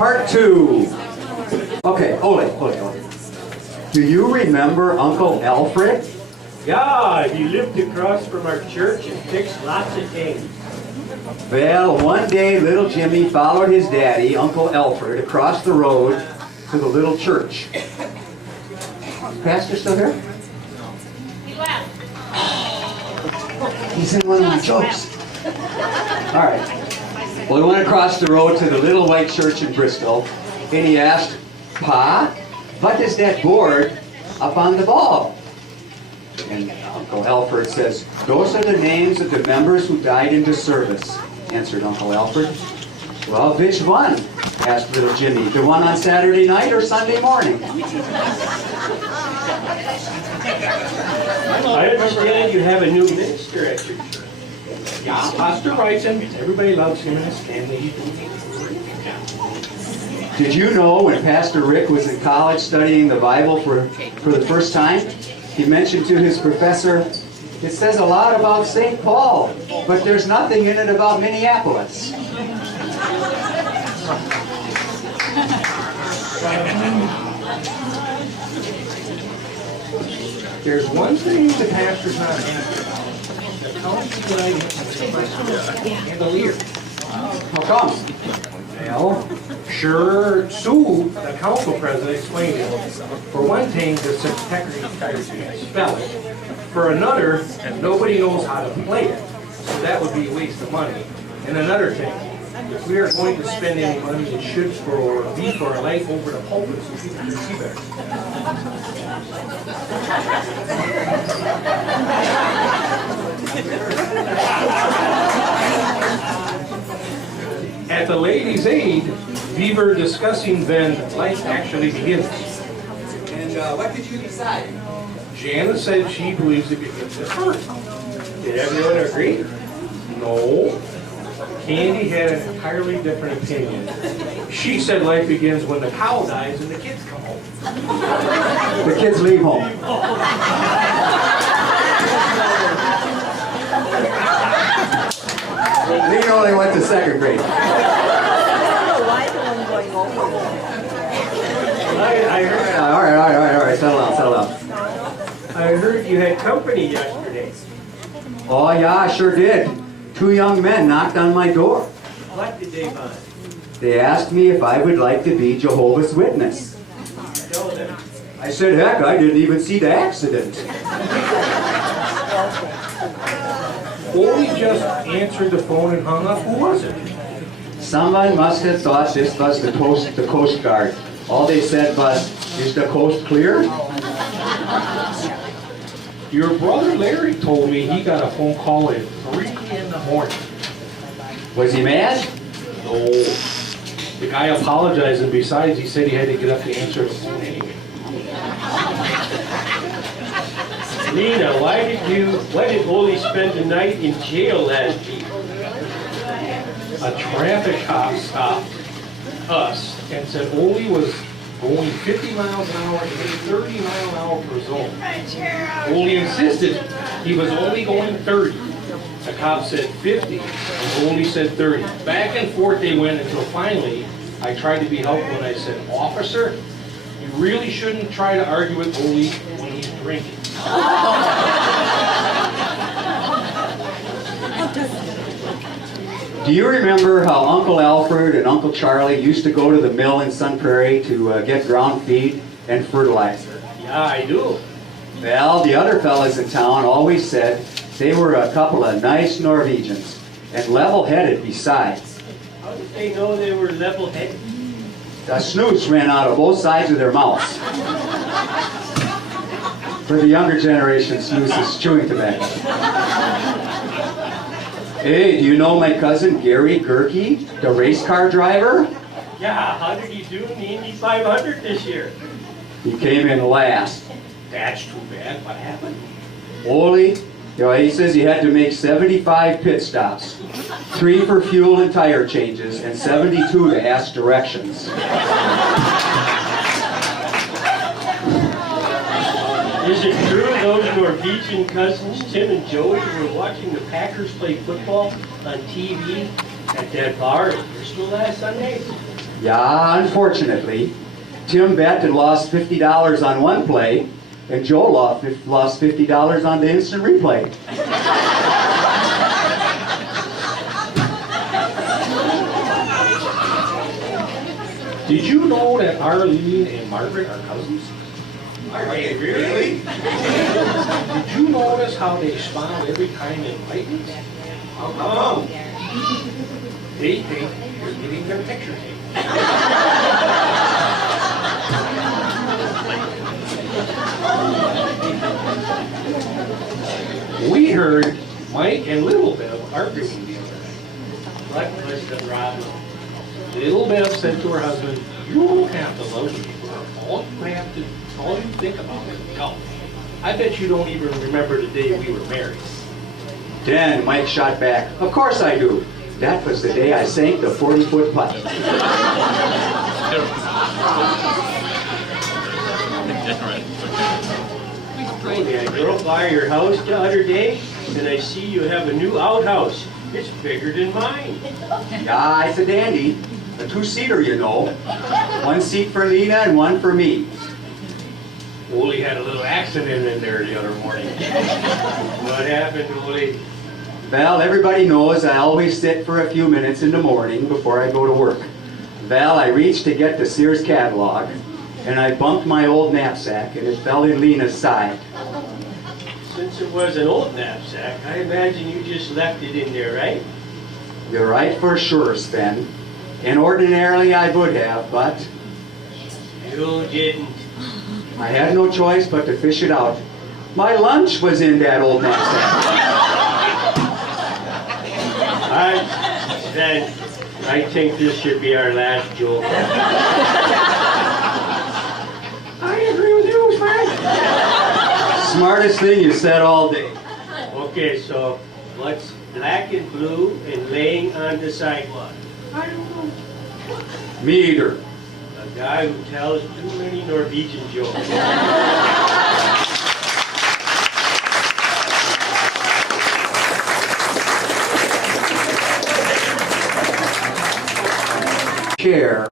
part 2. Okay, Ole. Do you remember Uncle Alfred? Yeah, he lived across from our church and fixed lots of things. Well, one day little Jimmy followed his daddy, Uncle Alfred, across the road to the little church. Pastor still here? He left. He's in one of my jokes. All right. Well, he went across the road to the little white church in Bristol, and he asked, "Pa, what is that board up on the wall?" And Uncle Alfred says, "Those are the names of the members who died in the service," answered Uncle Alfred. "Well, which one?" asked little Jimmy. "The one on Saturday night or Sunday morning?" I understand you have a new minister at your church. Yeah, Pastor Reinen. Everybody loves him and his family. Did you know when Pastor Rick was in college studying the Bible for the first time, he mentioned to his professor, "It says a lot about St. Paul, but there's nothing in it about Minneapolis." There's one thing the pastor's not happy about. The county divided and the leader. How come? Well, sure, Sue, the council president, explained it. For one thing, the secretary can't spell it. For another, nobody knows how to play it. So that would be a waste of money. And another thing, if we are going to spend any money, it should be for a light over the pulpit so people can see better. At the Ladies' Aid, we were discussing when life actually begins. And what did you decide? Jana said she believes it begins at birth. Did everyone agree? No. Candy had an entirely different opinion. She said life begins when the cow dies and the kids come home. The kids leave home. Lee only went to second grade. I heard, All right. Settle down. I heard you had company yesterday. Oh yeah, I sure did. 2 young men knocked on my door. What did they find? They asked me if I would like to be Jehovah's Witness. Tell them. I said, heck, I didn't even see the accident. Ole just answered the phone and hung up. Who was it? Someone must have thought this was the Coast Guard. All they said was, "Is the coast clear?" Your brother Larry told me he got a phone call at 3 in the morning. Was he mad? No. The guy apologized, and besides, he said he had to get up to answer the phone anyway. Lena, why did Ole spend the night in jail last week? A traffic cop stopped us and said Ole was going 50 miles an hour in a 30-mile-an-hour per zone. Ole insisted he was only going 30. The cop said 50, and Ole said 30. Back and forth they went until finally I tried to be helpful and I said, "Officer, you really shouldn't try to argue with Ole when he's drinking." Do you remember how Uncle Alfred and Uncle Charlie used to go to the mill in Sun Prairie to get ground feed and fertilizer? Yeah, I do. Well, the other fellas in town always said they were a couple of nice Norwegians, and level-headed besides. How did they know they were level-headed? The snoots ran out of both sides of their mouths. For the younger generation, snooze is chewing tobacco. Hey, do you know my cousin Gary Gerke, the race car driver? Yeah, how did he do in the Indy 500 this year? He came in last. That's too bad. What happened? Ole, he says he had to make 75 pit stops, 3 for fuel and tire changes, and 72 to ask directions. Is it true those Norwegian cousins, Tim and Joey, were watching the Packers play football on TV at that bar in Bristol last Sunday? Yeah, unfortunately, Tim bet and lost $50 on one play, and Joe lost $50 on the instant replay. Did you know that Arlene and Margaret are cousins? Really? Did you notice how they smile every time it lightens? How come? They think you're getting their picture taken. We heard Mike and Little Bev arguing the other night. What was the problem? Little Bev said to her husband, "You don't have to love me. All you think about is golf. I bet you don't even remember the day we were married." Then Mike shot back, "Of course I do. That was the day I sank the 40-foot putt." Okay, I drove by your house the other day, and I see you have a new outhouse. It's bigger than mine. Yeah, it's a dandy. A two-seater, you know. One seat for Lena and one for me. Ole had a little accident in there the other morning. What happened, Ole? Well, everybody knows I always sit for a few minutes in the morning before I go to work. Well, I reached to get the Sears catalog, and I bumped my old knapsack, and it fell in Lena's side. Since it was an old knapsack, I imagine you just left it in there, right? You're right for sure, Sven. And ordinarily I would have, but You didn't. I had no choice but to fish it out. My lunch was in that old knapsack. I think this should be our last joke. I agree with you, Frank. Smartest thing you said all day. Okay, so what's black and blue and laying on the sidewalk? I don't know. Me either. A guy who tells too many Norwegian jokes. Chair.